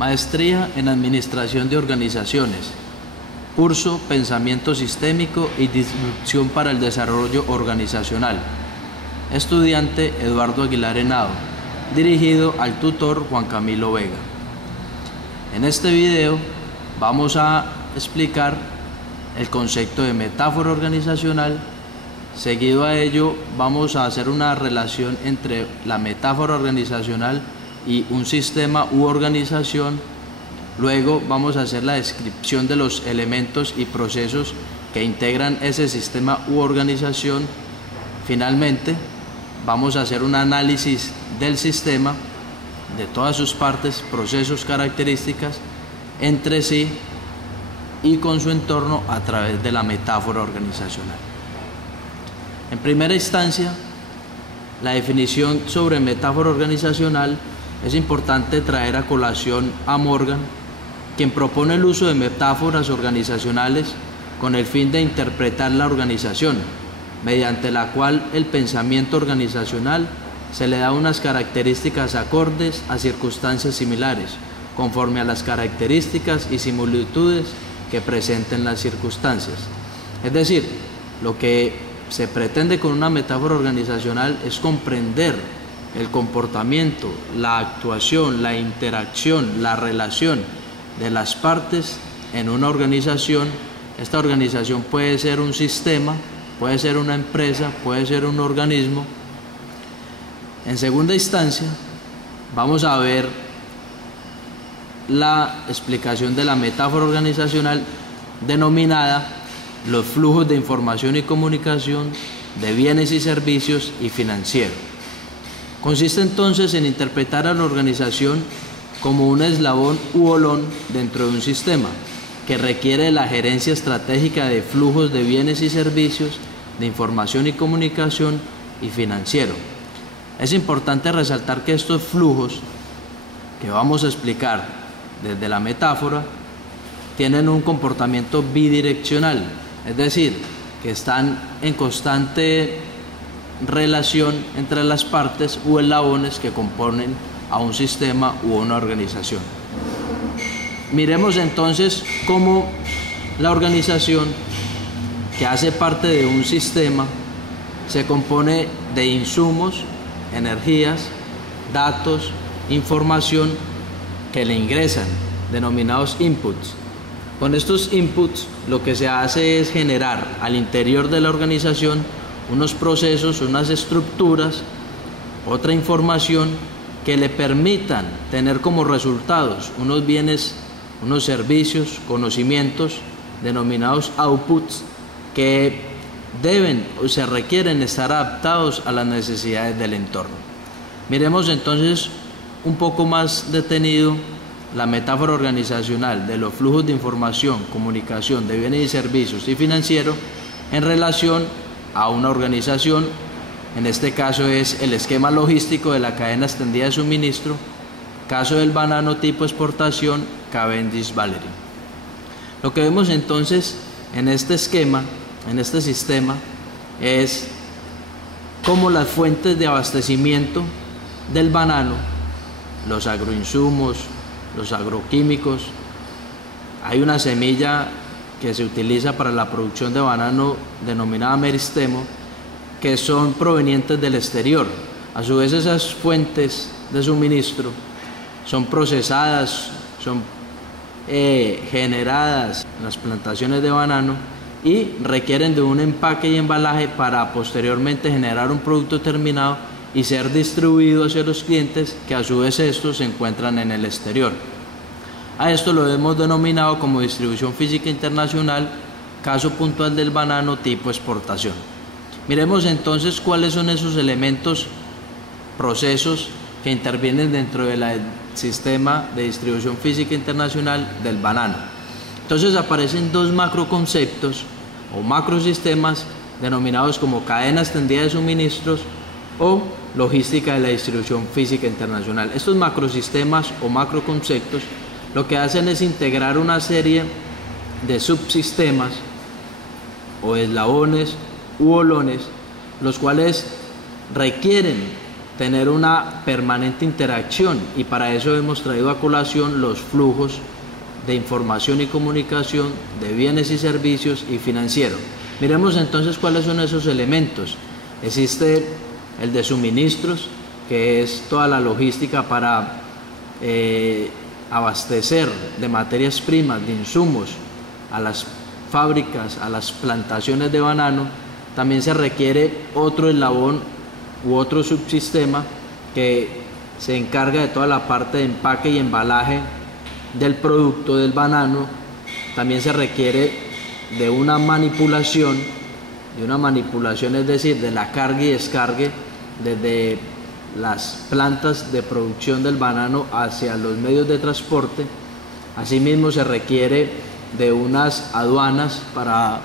Maestría en Administración de Organizaciones. Curso Pensamiento Sistémico y Disrupción para el Desarrollo Organizacional. Estudiante Eduardo Aguilar Henao. Dirigido al tutor Juan Camilo Vega. En este video vamos a explicar el concepto de metáfora organizacional. Seguido a ello vamos a hacer una relación entre la metáfora organizacional y un sistema u organización. Luego vamos a hacer la descripción de los elementos y procesos que integran ese sistema u organización. Finalmente vamos a hacer un análisis del sistema, de todas sus partes, procesos, características entre sí y con su entorno a través de la metáfora organizacional. En primera instancia, la definición sobre metáfora organizacional es importante traer a colación a Morgan, quien propone el uso de metáforas organizacionales con el fin de interpretar la organización, mediante la cual el pensamiento organizacional se le da unas características acordes a circunstancias similares, conforme a las características y similitudes que presenten las circunstancias. Es decir, lo que se pretende con una metáfora organizacional es comprender el comportamiento, la actuación, la interacción, la relación de las partes en una organización. Esta organización puede ser un sistema, puede ser una empresa, puede ser un organismo. En segunda instancia, vamos a ver la explicación de la metáfora organizacional denominada los flujos de información y comunicación de bienes y servicios y financiero. Consiste entonces en interpretar a la organización como un eslabón u olón dentro de un sistema que requiere la gerencia estratégica de flujos de bienes y servicios, de información y comunicación y financiero. Es importante resaltar que estos flujos que vamos a explicar desde la metáfora tienen un comportamiento bidireccional, es decir, que están en constante relación entre las partes u eslabones que componen a un sistema u una organización. Miremos entonces cómo la organización, que hace parte de un sistema, se compone de insumos, energías, datos, información que le ingresan, denominados inputs. Con estos inputs lo que se hace es generar al interior de la organización unos procesos, unas estructuras, otra información que le permitan tener como resultados unos bienes, unos servicios, conocimientos denominados outputs que deben o se requieren estar adaptados a las necesidades del entorno. Miremos entonces un poco más detenido la metáfora organizacional de los flujos de información, comunicación de bienes y servicios y financiero en relación a una organización. En este caso es el esquema logístico de la cadena extendida de suministro, caso del banano tipo exportación Cavendish-Valery. Lo que vemos entonces en este esquema, en este sistema, es cómo las fuentes de abastecimiento del banano, los agroinsumos, los agroquímicos, hay una semilla que se utiliza para la producción de banano denominada meristemo, que son provenientes del exterior. A su vez, esas fuentes de suministro son procesadas, son generadas en las plantaciones de banano y requieren de un empaque y embalaje para posteriormente generar un producto terminado y ser distribuido hacia los clientes, que a su vez estos se encuentran en el exterior. A esto lo hemos denominado como distribución física internacional, caso puntual del banano tipo exportación. Miremos entonces cuáles son esos elementos, procesos que intervienen dentro del sistema de distribución física internacional del banano. Entonces aparecen dos macroconceptos o macrosistemas denominados como cadena extendida de suministros o logística de la distribución física internacional. Estos macrosistemas o macroconceptos lo que hacen es integrar una serie de subsistemas o eslabones u olones, los cuales requieren tener una permanente interacción, y para eso hemos traído a colación los flujos de información y comunicación de bienes y servicios y financiero. Miremos entonces cuáles son esos elementos. Existe el de suministros, que es toda la logística para abastecer de materias primas, de insumos a las fábricas, a las plantaciones de banano. También se requiere otro eslabón u otro subsistema que se encarga de toda la parte de empaque y embalaje del producto del banano. También se requiere de una manipulación, es decir, de la carga y descargue desde las plantas de producción del banano hacia los medios de transporte. Asimismo, se requiere de unas aduanas para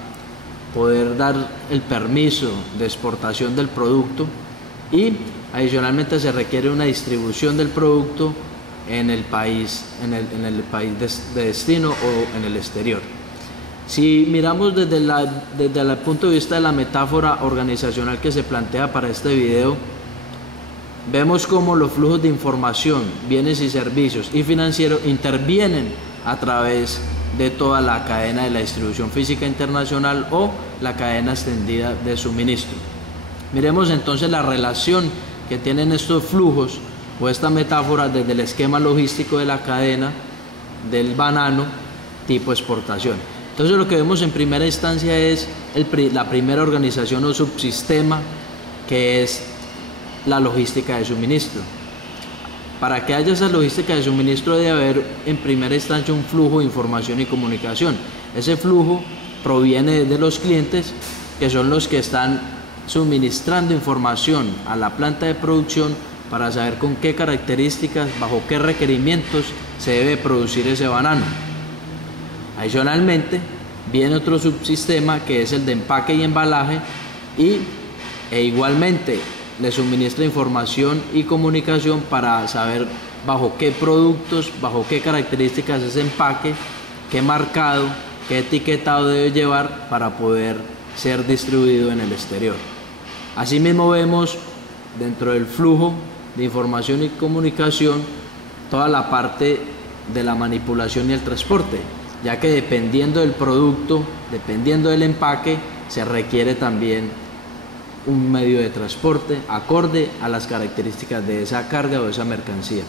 poder dar el permiso de exportación del producto, y adicionalmente se requiere una distribución del producto en el país, de destino o en el exterior. Si miramos desde el punto de vista de la metáfora organizacional que se plantea para este video, vemos cómo los flujos de información, bienes y servicios y financieros intervienen a través de toda la cadena de la distribución física internacional o la cadena extendida de suministro. Miremos entonces la relación que tienen estos flujos o esta metáfora desde el esquema logístico de la cadena del banano tipo exportación. Entonces lo que vemos en primera instancia es la primera organización o subsistema, que es la logística de suministro. Para que haya esa logística de suministro debe haber en primera instancia un flujo de información y comunicación. Ese flujo proviene de los clientes, que son los que están suministrando información a la planta de producción para saber con qué características, bajo qué requerimientos se debe producir ese banano. Adicionalmente viene otro subsistema, que es el de empaque y embalaje, e igualmente le suministra información y comunicación para saber bajo qué productos, bajo qué características ese empaque, qué marcado, qué etiquetado debe llevar para poder ser distribuido en el exterior. Asimismo vemos dentro del flujo de información y comunicación toda la parte de la manipulación y el transporte, ya que dependiendo del producto, dependiendo del empaque, se requiere también un medio de transporte acorde a las características de esa carga o de esa mercancía.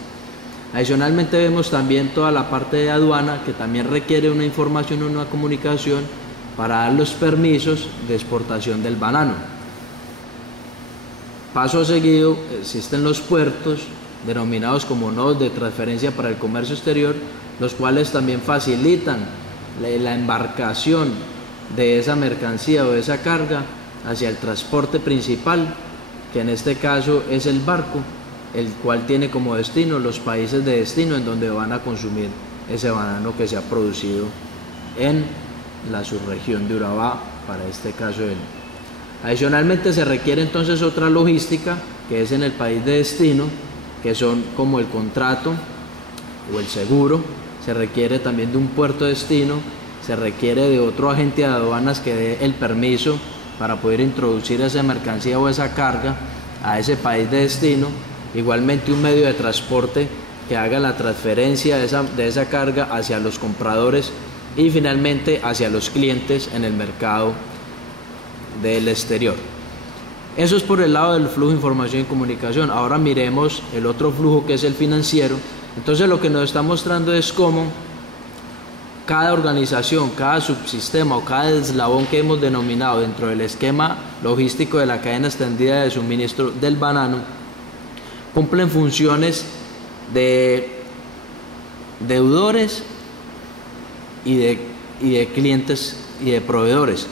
Adicionalmente vemos también toda la parte de aduana, que también requiere una información y una comunicación para dar los permisos de exportación del banano. Paso seguido existen los puertos, denominados como nodos de transferencia para el comercio exterior, los cuales también facilitan la embarcación de esa mercancía o de esa carga hacia el transporte principal, que en este caso es el barco, el cual tiene como destino los países de destino en donde van a consumir ese banano que se ha producido en la subregión de Urabá, para este caso. Adicionalmente se requiere entonces otra logística, que es en el país de destino, que son como el contrato o el seguro. Se requiere también de un puerto de destino, se requiere de otro agente de aduanas que dé el permiso para poder introducir esa mercancía o esa carga a ese país de destino. Igualmente un medio de transporte que haga la transferencia de esa carga hacia los compradores y finalmente hacia los clientes en el mercado del exterior. Eso es por el lado del flujo de información y comunicación. Ahora miremos el otro flujo, que es el financiero. Entonces lo que nos está mostrando es cómo cada organización, cada subsistema o cada eslabón que hemos denominado dentro del esquema logístico de la cadena extendida de suministro del banano cumplen funciones de deudores y de clientes y de proveedores.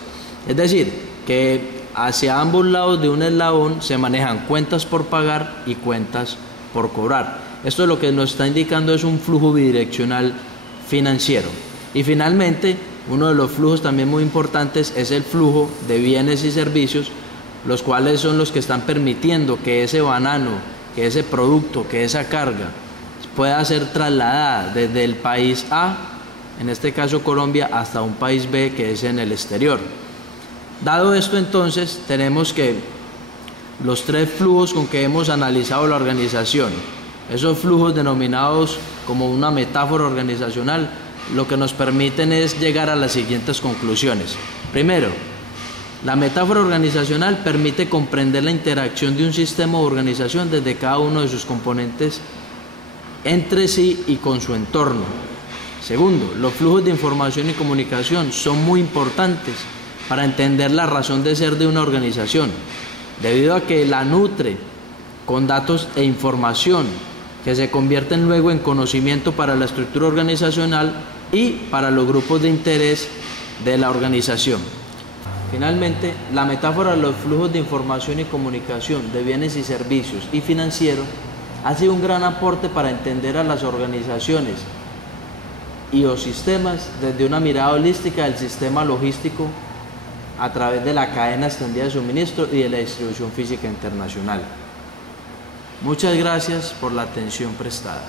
Es decir, que hacia ambos lados de un eslabón se manejan cuentas por pagar y cuentas por cobrar. Esto lo que nos está indicando es un flujo bidireccional financiero. Y finalmente, uno de los flujos también muy importantes es el flujo de bienes y servicios, los cuales son los que están permitiendo que ese banano, que ese producto, que esa carga pueda ser trasladada desde el país A, en este caso Colombia, hasta un país B, que es en el exterior. Dado esto, entonces tenemos que los tres flujos con que hemos analizado la organización. Esos flujos denominados como una metáfora organizacional, lo que nos permiten es llegar a las siguientes conclusiones. Primero, la metáfora organizacional permite comprender la interacción de un sistema o organización desde cada uno de sus componentes entre sí y con su entorno. Segundo, los flujos de información y comunicación son muy importantes para entender la razón de ser de una organización, debido a que la nutre con datos e información que se convierten luego en conocimiento para la estructura organizacional y para los grupos de interés de la organización. Finalmente, la metáfora de los flujos de información y comunicación de bienes y servicios y financieros ha sido un gran aporte para entender a las organizaciones y los sistemas desde una mirada holística del sistema logístico a través de la cadena extendida de suministro y de la distribución física internacional. Muchas gracias por la atención prestada.